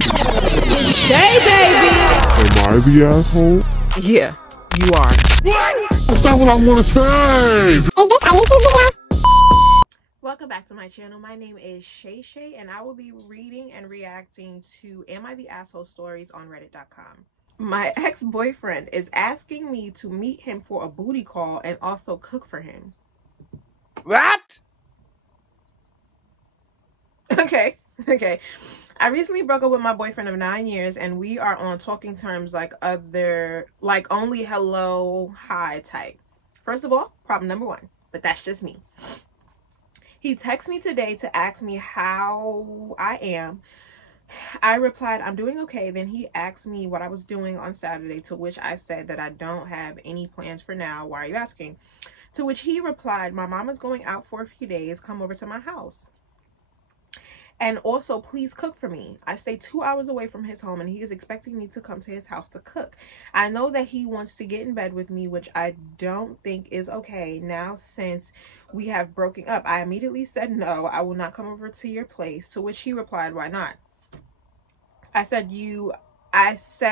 Hey, baby! Am I the asshole? Yeah, you are. That's not what I want to say! Is this a YouTube video? Welcome back to my channel. My name is Shay Shay, and I will be reading and reacting to Am I the Asshole stories on Reddit.com. My ex-boyfriend is asking me to meet him for a booty call and also cook for him. What? Okay. I recently broke up with my boyfriend of 9 years, and we are on talking terms like only hello, hi type. First of all, problem number one, but that's just me. He texted me today to ask me how I am. I replied, I'm doing okay. Then he asked me what I was doing on Saturday, to which I said that I don't have any plans for now. Why are you asking? To which he replied, my mom is going out for a few days. Come over to my house. And also, please cook for me. I stay 2 hours away from his home, and he is expecting me to come to his house to cook. I know that he wants to get in bed with me, which I don't think is okay. Now, since we have broken up, I immediately said, no, I will not come over to your place. To which he replied, why not? I said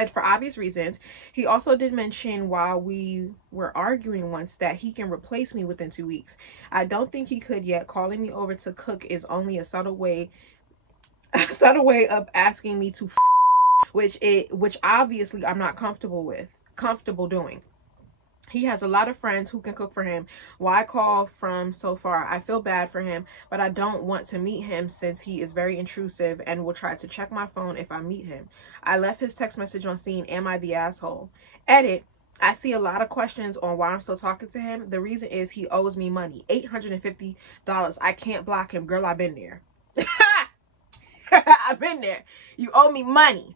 for obvious reasons. He also did mention while we were arguing once that he can replace me within 2 weeks. I don't think he could yet. Calling me over to cook is only a subtle way of asking me to which obviously I'm not comfortable doing. He has a lot of friends who can cook for him. Why call from so far? I feel bad for him, but I don't want to meet him since he is very intrusive and will try to check my phone if I meet him. I left his text message on scene. Am I the asshole? Edit. I see a lot of questions on why I'm still talking to him. The reason is he owes me money. $850. I can't block him. Girl, I've been there. I've been there. You owe me money.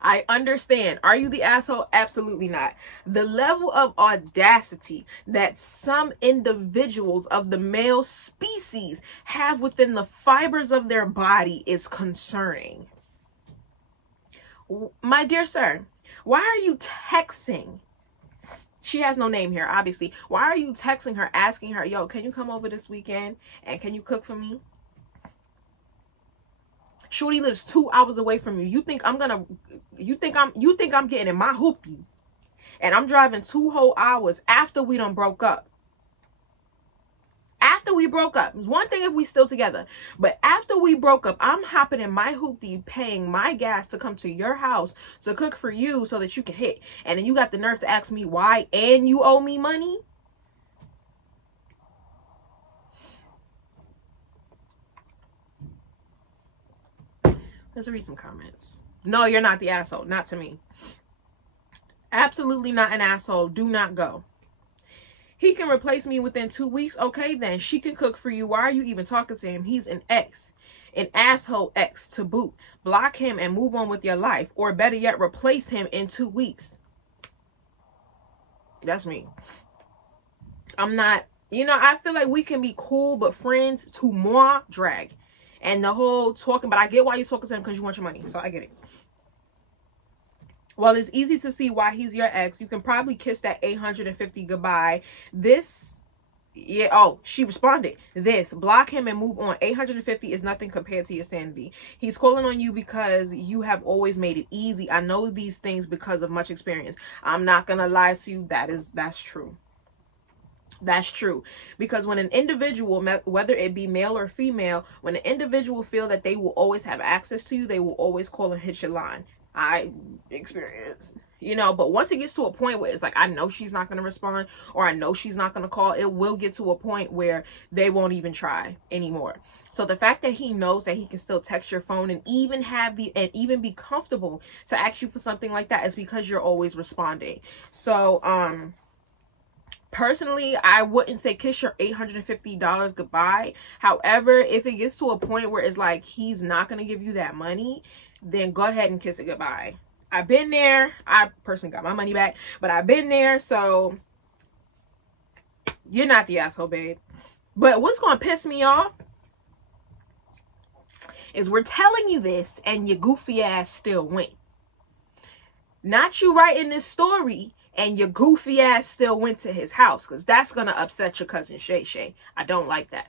I understand. Are you the asshole? Absolutely not. The level of audacity that some individuals of the male species have within the fibers of their body is concerning. My dear sir, why are you texting? She has no name here, obviously. Why are you texting her, asking her, yo, can you come over this weekend and can you cook for me? Shorty lives 2 hours away from you. You think I'm getting in my hoopy and I'm driving 2 whole hours after we done broke up. After we broke up. It's one thing if we still together, but after we broke up, I'm hopping in my hoopty, paying my gas to come to your house to cook for you so that you can hit. And then you got the nerve to ask me why and you owe me money? Let's read some comments. No, you're not the asshole. Not to me. Absolutely not an asshole. Do not go. He can replace me within 2 weeks. Okay, then. She can cook for you. Why are you even talking to him? He's an ex. An asshole ex to boot. Block him and move on with your life. Or better yet, replace him in 2 weeks. That's me. I'm not... I feel like we can be cool, but friends to moi drag. And the whole talking, but I get why you're talking to him because you want your money. So I get it. Well, it's easy to see why he's your ex. You can probably kiss that $850 goodbye. She responded. Block him and move on. $850 is nothing compared to your sanity. He's calling on you because you have always made it easy. I know these things because of much experience. I'm not going to lie to you. That's true. That's true. Because when an individual, whether it be male or female, when an individual feel that they will always have access to you, they will always call and hit your line. I experience, but once it gets to a point where it's like, I know she's not going to respond, or I know she's not going to call, it will get to a point where they won't even try anymore. So the fact that he knows that he can still text your phone and even be comfortable to ask you for something like that is because you're always responding. So, personally, I wouldn't say kiss your $850 goodbye. However, if it gets to a point where it's like he's not going to give you that money, then go ahead and kiss it goodbye. I've been there. I personally got my money back, but I've been there, so you're not the asshole, babe. But what's going to piss me off is we're telling you this and your goofy ass still went. Not you writing this story and your goofy ass still went to his house, because that's going to upset your cousin Shay Shay. I don't like that.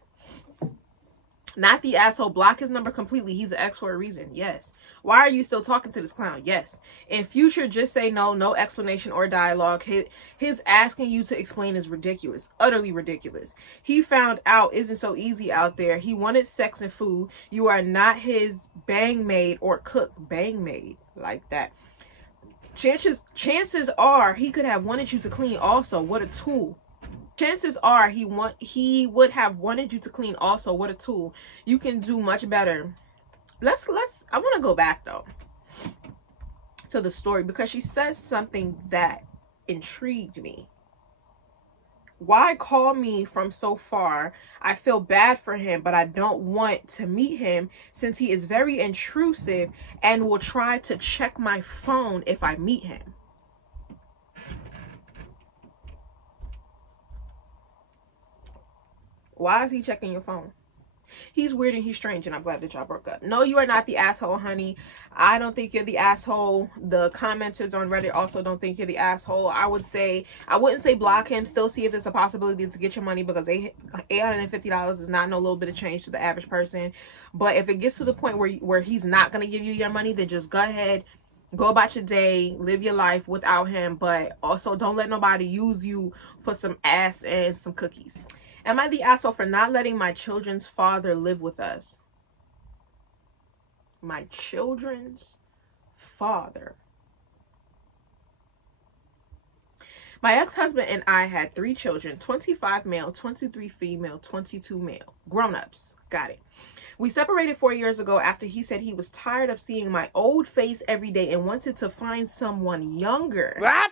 Not the asshole. Block his number completely. He's an ex for a reason. Yes. Why are you still talking to this clown? Yes. In future, just say no. No explanation or dialogue. His asking you to explain is ridiculous. Utterly ridiculous. He found out isn't so easy out there. He wanted sex and food. You are not his bang maid or cook. Bang maid. Like that. Chances are he could have wanted you to clean also. What a tool. Chances are he would have wanted you to clean also. What a tool. You can do much better. I want to go back though to the story because she says something that intrigued me. Why call me from so far? I feel bad for him, but I don't want to meet him since he is very intrusive and will try to check my phone if I meet him. Why is he checking your phone? He's weird and he's strange, and I'm glad that y'all broke up. No, you are not the asshole, honey. I don't think you're the asshole. The commenters on Reddit also don't think you're the asshole. I wouldn't say block him. Still see if there's a possibility to get your money, because $850 is not no little bit of change to the average person. But if it gets to the point where he's not going to give you your money, then just go ahead, go about your day, live your life without him. But also don't let nobody use you for some ass and some cookies. Am I the asshole for not letting my children's father live with us? My children's father. My ex-husband and I had 3 children, 25 male, 23 female, 22 male. Grown-ups. Got it. We separated 4 years ago after he said he was tired of seeing my old face every day and wanted to find someone younger. What?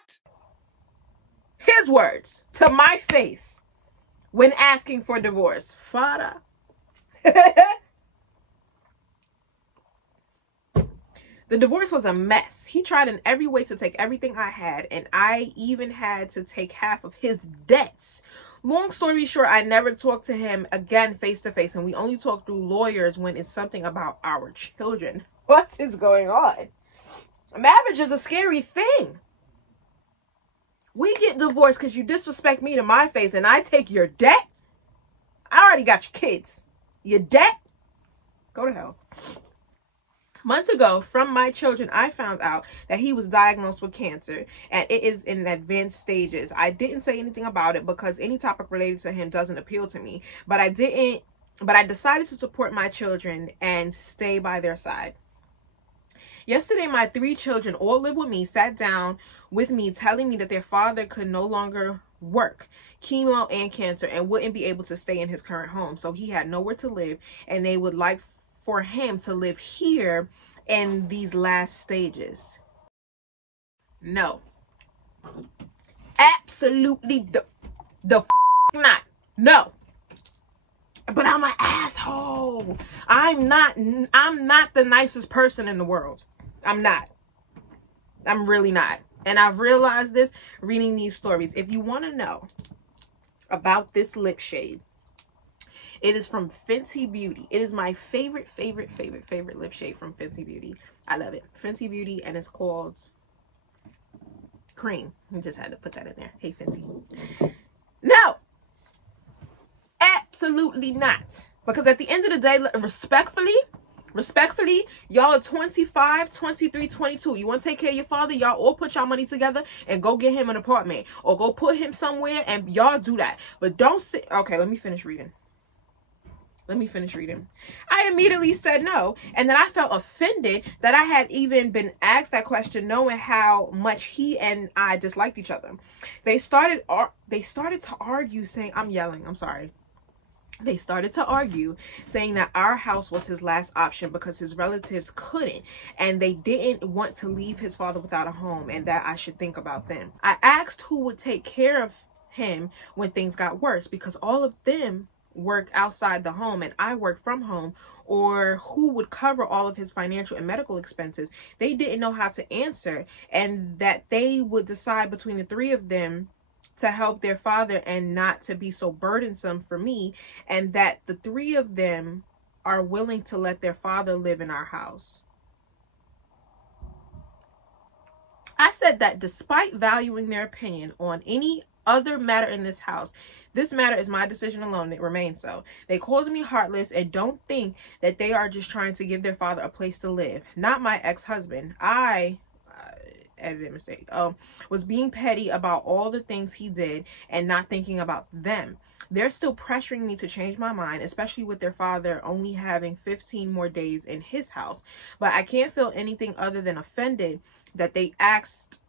His words to my face when asking for divorce. Father. The divorce was a mess. He tried in every way to take everything I had, and I even had to take half of his debts. Long story short, I never talked to him again face to face, and we only talk through lawyers when it's something about our children. What is going on? Marriage is a scary thing. We get divorced because you disrespect me to my face and I take your debt. I already got your kids. Your debt? Go to hell. Months ago, from my children, I found out that he was diagnosed with cancer and it is in advanced stages. I didn't say anything about it because any topic related to him doesn't appeal to me. But I decided to support my children and stay by their side. Yesterday, my 3 children all live with me, sat down with me telling me that their father could no longer work, chemo and cancer, and wouldn't be able to stay in his current home. So he had nowhere to live, and they would like for him to live here in these last stages. No. Absolutely not. No. But I'm an asshole. I'm not the nicest person in the world. I'm not. I'm really not. And I've realized this reading these stories. If you want to know about this lip shade, it is from Fenty Beauty. It is my favorite lip shade from Fenty Beauty. I love it. Fenty Beauty, and it's called Cream. We just had to put that in there. Hey, Fenty. No. Absolutely not. Because at the end of the day, respectfully, y'all are 25, 23, 22. You want to take care of your father? Y'all all put y'all money together and go get him an apartment. Or go put him somewhere and y'all do that. But don't sit. Okay, let me finish reading. I immediately said no. And then I felt offended that I had even been asked that question, knowing how much he and I disliked each other. They started to argue, saying, I'm yelling, I'm sorry. They started to argue, saying that our house was his last option because his relatives couldn't, and they didn't want to leave his father without a home, and that I should think about them. I asked who would take care of him when things got worse, because all of them work outside the home and I work from home, or who would cover all of his financial and medical expenses. They didn't know how to answer, and that they would decide between the 3 of them to help their father and not to be so burdensome for me, and that the 3 of them are willing to let their father live in our house. I said that despite valuing their opinion on any other matter in this house. This matter is my decision alone. It remains so. They called me heartless and don't think that they are just trying to give their father a place to live. Not my ex-husband. I edited mistake. Was being petty about all the things he did and not thinking about them. They're still pressuring me to change my mind, especially with their father only having 15 more days in his house. But I can't feel anything other than offended that they asked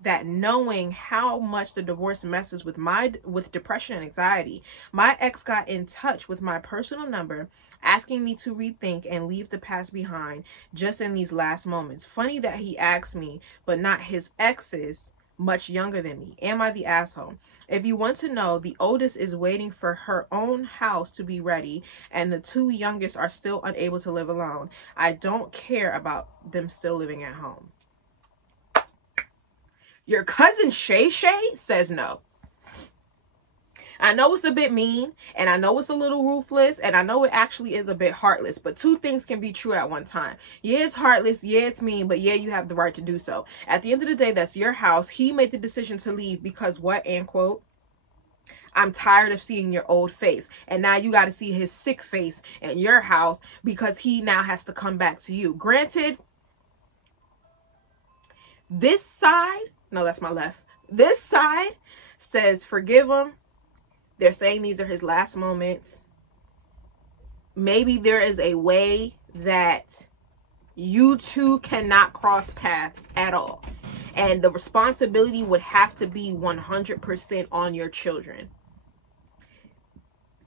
that, knowing how much the divorce messes with depression and anxiety. My ex got in touch with my personal number, asking me to rethink and leave the past behind just in these last moments. Funny that he asked me, but not his exes, much younger than me. Am I the asshole? If you want to know, the oldest is waiting for her own house to be ready, and the two youngest are still unable to live alone. I don't care about them still living at home. Your cousin Shay Shay says no. I know it's a bit mean, and I know it's a little ruthless, and I know it actually is a bit heartless, but two things can be true at one time. Yeah, it's heartless, yeah, it's mean, but yeah, you have the right to do so. At the end of the day, that's your house. He made the decision to leave because what, end quote? I'm tired of seeing your old face. And now you got to see his sick face in your house because he now has to come back to you. Granted, this side, no, that's my left. This side says forgive him. They're saying these are his last moments. Maybe there is a way that you two cannot cross paths at all. And the responsibility would have to be 100% on your children.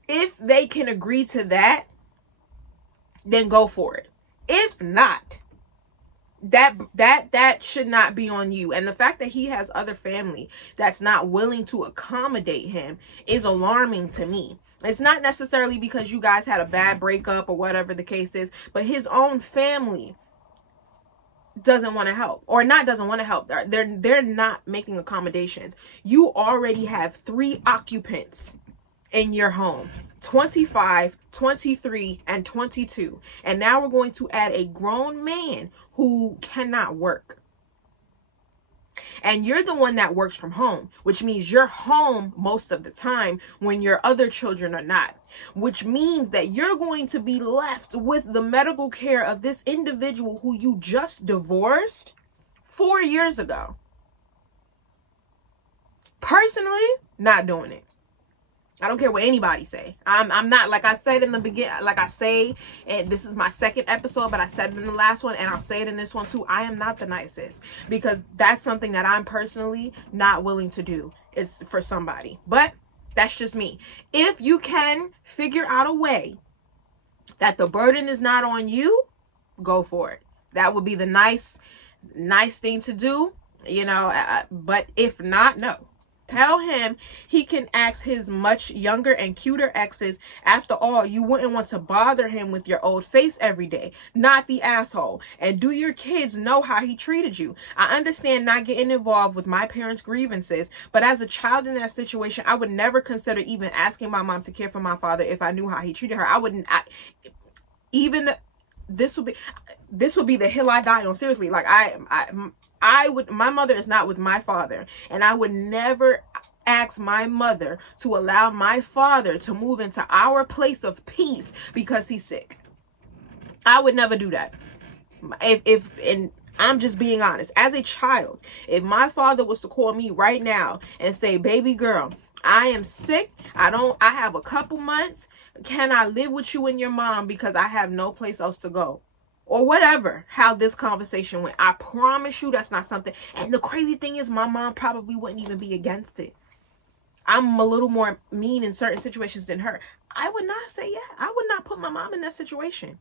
If they can agree to that, then go for it. If not, that should not be on you. And the fact that he has other family that's not willing to accommodate him is alarming to me. It's not necessarily because you guys had a bad breakup or whatever the case is, but his own family doesn't want to help, or not doesn't want to help. They're not making accommodations. You already have 3 occupants in your home. 25, 23, and 22. And now we're going to add a grown man who cannot work. And you're the one that works from home, which means you're home most of the time when your other children are not, which means that you're going to be left with the medical care of this individual who you just divorced 4 years ago. Personally, not doing it. I don't care what anybody say. I'm not, like I said in the beginning, like I say, and this is my second episode, but I said it in the last one, and I'll say it in this one too. I am not the nicest, because that's something that I'm personally not willing to do. It's for somebody, but that's just me. If you can figure out a way that the burden is not on you, go for it. That would be the nice thing to do, you know, but if not, no. Tell him he can ask his much younger and cuter exes. After all, you wouldn't want to bother him with your old face every day, not the asshole. And do your kids know how he treated you? I understand not getting involved with my parents' grievances, but as a child in that situation, I would never consider even asking my mom to care for my father if I knew how he treated her. This would be the hill I die on. Seriously, like my mother is not with my father, and I would never ask my mother to allow my father to move into our place of peace because he's sick. I would never do that. And I'm just being honest. As a child, if my father was to call me right now and say, baby girl, I am sick. I have a couple months. Can I live with you and your mom because I have no place else to go? Or whatever, how this conversation went. I promise you that's not something. And the crazy thing is, my mom probably wouldn't even be against it. I'm a little more mean in certain situations than her. I would not say yeah. I would not put my mom in that situation.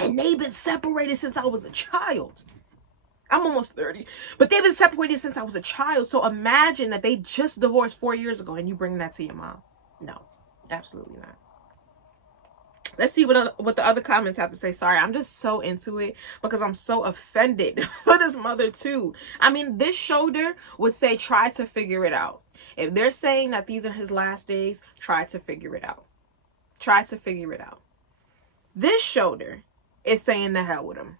And they've been separated since I was a child. I'm almost 30. But they've been separated since I was a child. So imagine that they just divorced 4 years ago and you bring that to your mom. No, absolutely not. Let's see what the other comments have to say. Sorry, I'm just so into it because I'm so offended for this mother too. I mean, this shoulder would say try to figure it out. If they're saying that these are his last days, try to figure it out. Try to figure it out. This shoulder is saying the hell with him.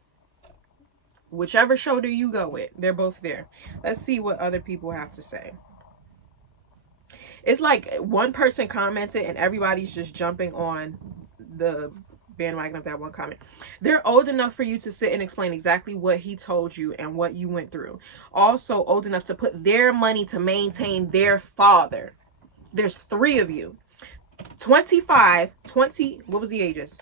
Whichever shoulder you go with, they're both there. Let's see what other people have to say. It's like one person commented and everybody's just jumping on the bandwagon of that one comment. They're old enough for you to sit and explain exactly what he told you and what you went through. Also old enough to put their money to maintain their father. There's 3 of you. 25, 20, what was the ages?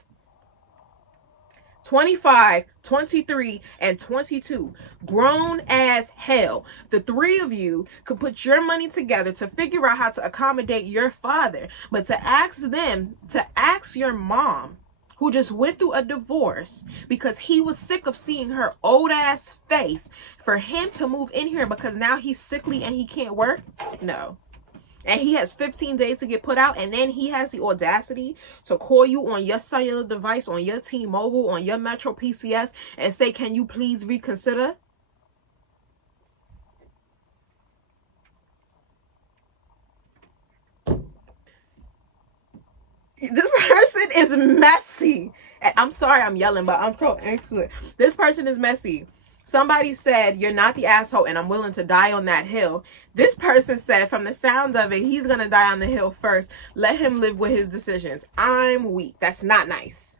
25, 23, and 22. Grown as hell. The 3 of you could put your money together to figure out how to accommodate your father. But to ask your mom, who just went through a divorce because he was sick of seeing her old ass face, for him to move in here because now he's sickly and he can't work? No. And he has 15 days to get put out, and then he has the audacity to call you on your cellular device, on your T-Mobile, on your Metro PCS, and say, can you please reconsider? This person is messy. I'm sorry I'm yelling, but I'm so into it. This person is messy. Somebody said, you're not the asshole and I'm willing to die on that hill. This person said, from the sound of it, he's going to die on the hill first. Let him live with his decisions. I'm weak. That's not nice.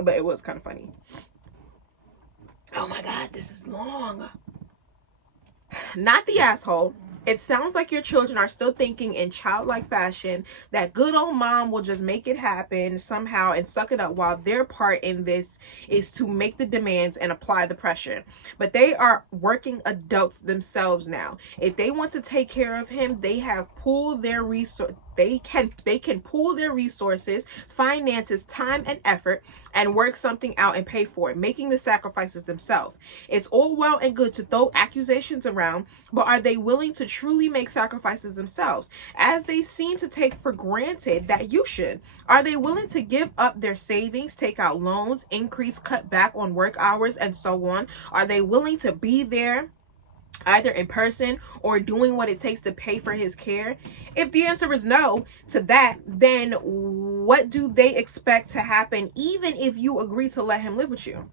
But it was kind of funny. Oh my God, this is long. Not the asshole. It sounds like your children are still thinking in childlike fashion that good old mom will just make it happen somehow and suck it up, while their part in this is to make the demands and apply the pressure. But they are working adults themselves now. If they want to take care of him, they have pooled their resources. They can pool their resources, finances, time, and effort and work something out and pay for it, making the sacrifices themselves. It's all well and good to throw accusations around, but are they willing to truly make sacrifices themselves, as they seem to take for granted that you should? Are they willing to give up their savings, take out loans, cut back on work hours, and so on? Are they willing to be there, either in person or doing what it takes to pay for his care? If the answer is no to that, then what do they expect to happen even if you agree to let him live with you?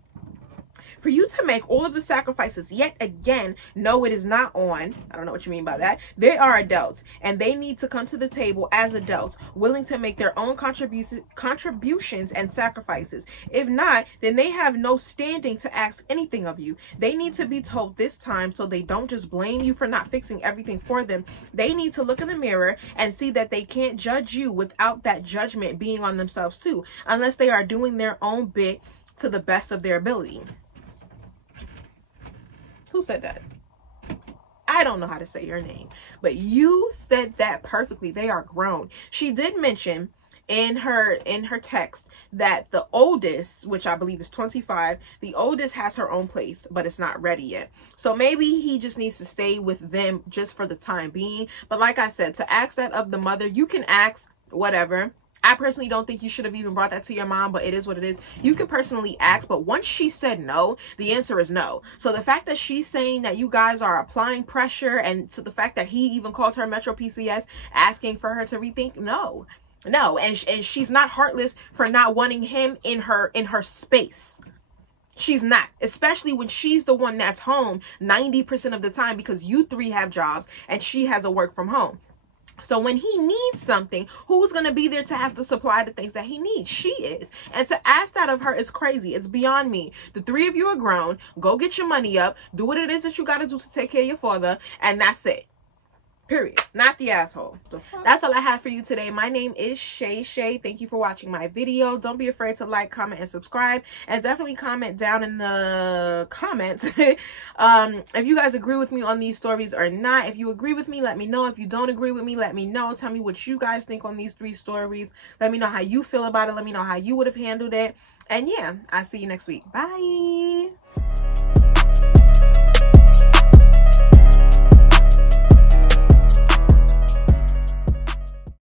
For you to make all of the sacrifices yet again, no, it is not on. I don't know what you mean by that. They are adults and they need to come to the table as adults, willing to make their own contributions and sacrifices. If not, then they have no standing to ask anything of you. They need to be told this time so they don't just blame you for not fixing everything for them. They need to look in the mirror and see that they can't judge you without that judgment being on themselves too, unless they are doing their own bit to the best of their ability. Who said that? I don't know how to say your name, but you said that perfectly. They are grown. She did mention in her text that the oldest, which I believe is 25, the oldest has her own place, but it's not ready yet. So maybe he just needs to stay with them just for the time being. But like I said, to ask that of the mother, you can ask whatever. I personally don't think you should have even brought that to your mom, but it is what it is. You can personally ask, but once she said no, the answer is no. So the fact that she's saying that you guys are applying pressure, and to the fact that he even called her Metro PCS asking for her to rethink, no. And she's not heartless for not wanting him in her space. She's not, especially when she's the one that's home 90% of the time, because you 3 have jobs and she has a work from home. So when he needs something, who's going to be there to have to supply the things that he needs? She is. And to ask that of her is crazy. It's beyond me. The 3 of you are grown. Go get your money up. Do what it is that you got to do to take care of your father. And that's it. Period. Not the asshole. That's all I have for you today. My name is Shay. Thank you for watching my video. Don't be afraid to like, comment, and subscribe. And definitely comment down in the comments if you guys agree with me on these stories or not. If you agree with me, let me know. If you don't agree with me, let me know. Tell me what you guys think on these 3 stories. Let me know how you feel about it. Let me know how you would have handled it. And yeah, I'll see you next week. Bye.